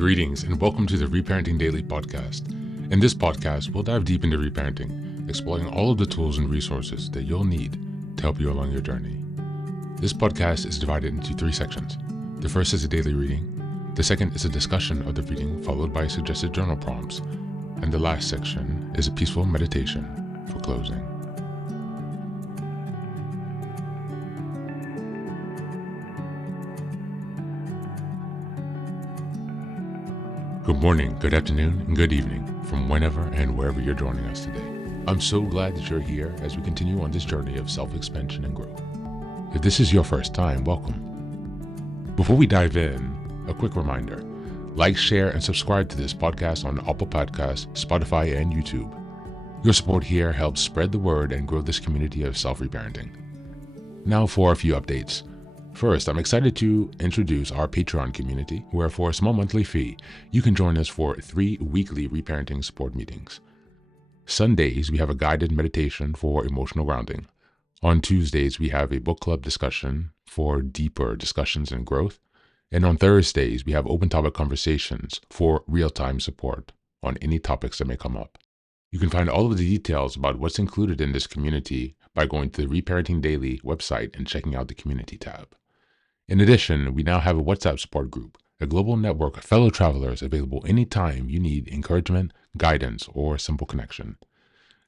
Greetings and welcome to the Reparenting Daily podcast. In this podcast, we'll dive deep into reparenting, exploring all of the tools and resources that you'll need to help you along your journey. This podcast is divided into 3 sections. The first is a daily reading. The second is a discussion of the reading followed by suggested journal prompts. And the last section is a peaceful meditation for closing. Good morning, good afternoon, and good evening from whenever and wherever you're joining us today. I'm so glad that you're here as we continue on this journey of self-expansion and growth. If this is your first time, welcome. Before we dive in, a quick reminder. Like, share, and subscribe to this podcast on Apple Podcasts, Spotify, and YouTube. Your support here helps spread the word and grow this community of self-reparenting. Now for a few updates. First, I'm excited to introduce our Patreon community, where for a small monthly fee, you can join us for 3 weekly reparenting support meetings. Sundays, we have a guided meditation for emotional grounding. On Tuesdays, we have a book club discussion for deeper discussions and growth. And on Thursdays, we have open topic conversations for real-time support on any topics that may come up. You can find all of the details about what's included in this community by going to the Reparenting Daily website and checking out the community tab. In addition, we now have a WhatsApp support group, a global network of fellow travelers available anytime you need encouragement, guidance, or simple connection.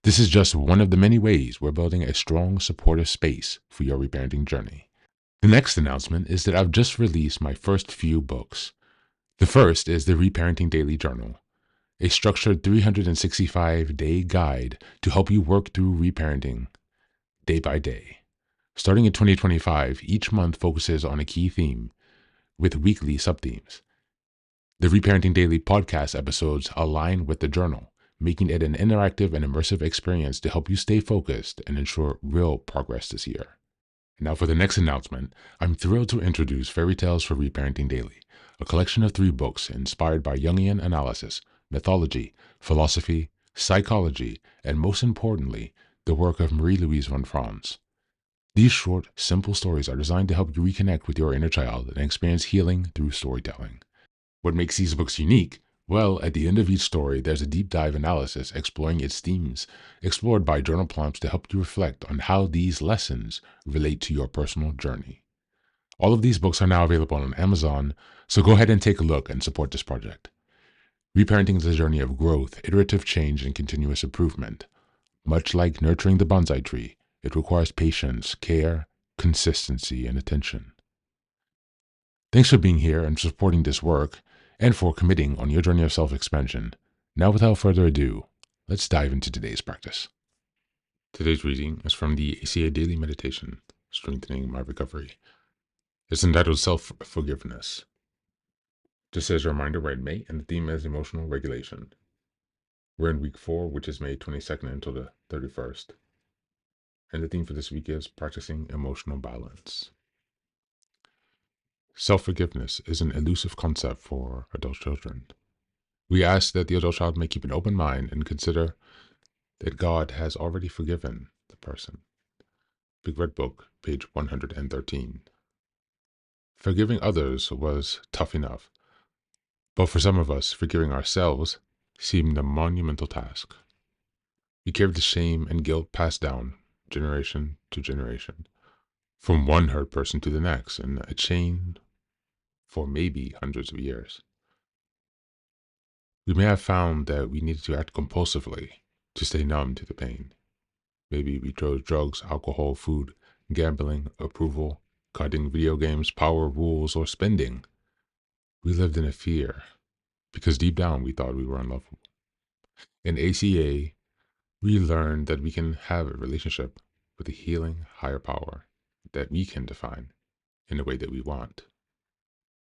This is just one of the many ways we're building a strong, supportive space for your reparenting journey. The next announcement is that I've just released my first few books. The first is the Reparenting Daily Journal, a structured 365-day guide to help you work through reparenting day by day. Starting in 2025, each month focuses on a key theme with weekly sub-themes. The Reparenting Daily podcast episodes align with the journal, making it an interactive and immersive experience to help you stay focused and ensure real progress this year. Now for the next announcement, I'm thrilled to introduce Fairy Tales for Reparenting Daily, a collection of 3 books inspired by Jungian analysis, mythology, philosophy, psychology, and most importantly, the work of Marie-Louise von Franz. These short, simple stories are designed to help you reconnect with your inner child and experience healing through storytelling. What makes these books unique? Well, at the end of each story, there's a deep dive analysis exploring its themes, explored by journal prompts to help you reflect on how these lessons relate to your personal journey. All of these books are now available on Amazon, so go ahead and take a look and support this project. Reparenting is a journey of growth, iterative change, and continuous improvement. Much like nurturing the bonsai tree, it requires patience, care, consistency, and attention. Thanks for being here and supporting this work, and for committing on your journey of self-expansion. Now, without further ado, let's dive into today's practice. Today's reading is from the ACA Daily Meditation, Strengthening My Recovery. It's entitled Self-Forgiveness. Just as a reminder, we're in May, and the theme is emotional regulation. We're in week 4, which is May 22nd until the 31st. And the theme for this week is practicing emotional balance. Self-forgiveness is an elusive concept for adult children. We ask that the adult child may keep an open mind and consider that God has already forgiven the person. Big Red Book, page 113. Forgiving others was tough enough, but for some of us, forgiving ourselves seemed a monumental task. We carried the shame and guilt passed down generation to generation, from one hurt person to the next, in a chain for maybe hundreds of years. We may have found that we needed to act compulsively to stay numb to the pain. Maybe we chose drugs, alcohol, food, gambling, approval, cutting, video games, power, rules, or spending. We lived in a fear because deep down we thought we were unlovable. In ACA, we learned that we can have a relationship with a healing higher power that we can define in the way that we want.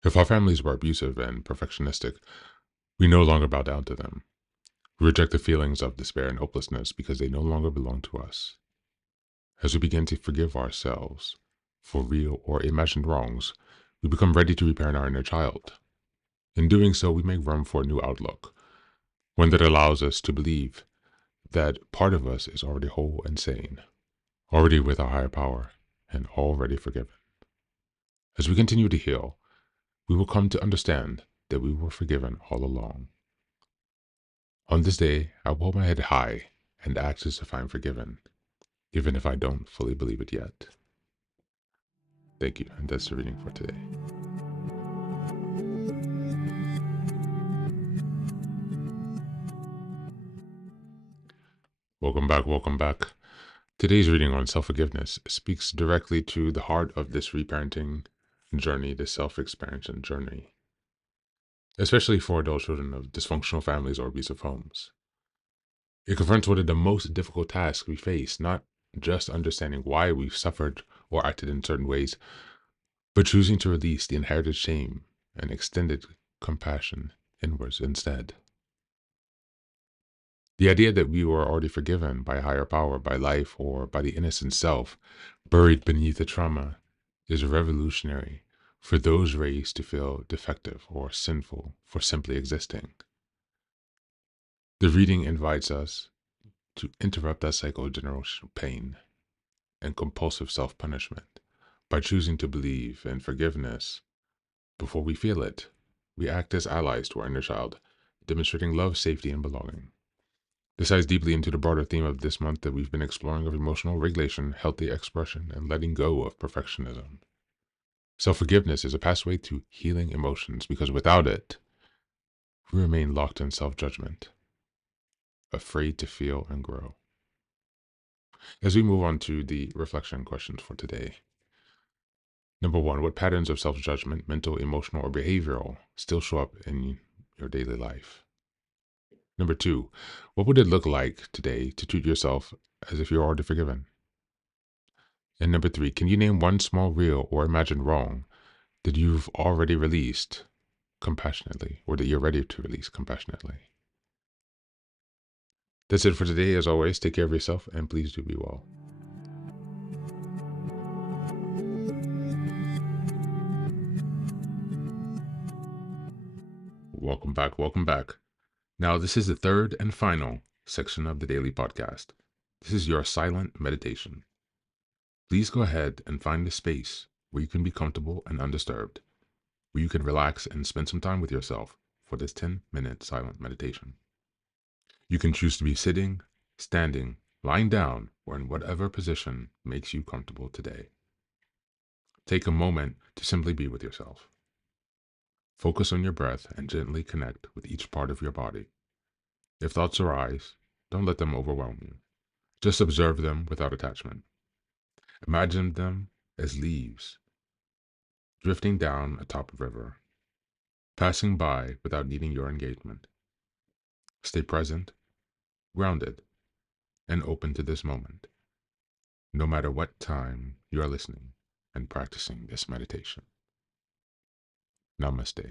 If our families were abusive and perfectionistic, we no longer bow down to them. We reject the feelings of despair and hopelessness because they no longer belong to us. As we begin to forgive ourselves for real or imagined wrongs, we become ready to reparent our inner child. In doing so, we make room for a new outlook, one that allows us to believe that part of us is already whole and sane, already with our higher power, and already forgiven. As we continue to heal, we will come to understand that we were forgiven all along. On this day, I will hold my head high and act as if I'm forgiven, even if I don't fully believe it yet. Thank you, and that's the reading for today. Welcome back, welcome back. Today's reading on self-forgiveness speaks directly to the heart of this reparenting journey, this self-expansion journey, especially for adult children of dysfunctional families or abusive homes. It confronts one of the most difficult tasks we face, not just understanding why we've suffered or acted in certain ways, but choosing to release the inherited shame and extended compassion inwards instead. The idea that we were already forgiven by a higher power, by life, or by the innocent self buried beneath the trauma is revolutionary for those raised to feel defective or sinful for simply existing. The reading invites us to interrupt that cycle of generational pain and compulsive self-punishment by choosing to believe in forgiveness before we feel it. We act as allies to our inner child, demonstrating love, safety, and belonging. This ties deeply into the broader theme of this month that we've been exploring of emotional regulation, healthy expression, and letting go of perfectionism. Self-forgiveness is a pathway to healing emotions because without it, we remain locked in self-judgment, afraid to feel and grow. As we move on to the reflection questions for today. Number one, what patterns of self-judgment, mental, emotional, or behavioral still show up in your daily life? Number two, what would it look like today to treat yourself as if you're already forgiven? And number three, can you name one small, real, or imagined wrong that you've already released compassionately, or that you're ready to release compassionately? That's it for today. As always, take care of yourself and please do be well. Welcome back. Welcome back. Now, this is the third and final section of the daily podcast. This is your silent meditation. Please go ahead and find a space where you can be comfortable and undisturbed, where you can relax and spend some time with yourself for this 10-minute silent meditation. You can choose to be sitting, standing, lying down, or in whatever position makes you comfortable today. Take a moment to simply be with yourself. Focus on your breath and gently connect with each part of your body. If thoughts arise, don't let them overwhelm you. Just observe them without attachment. Imagine them as leaves drifting down atop a river, passing by without needing your engagement. Stay present, grounded, and open to this moment, no matter what time you are listening and practicing this meditation. Namaste.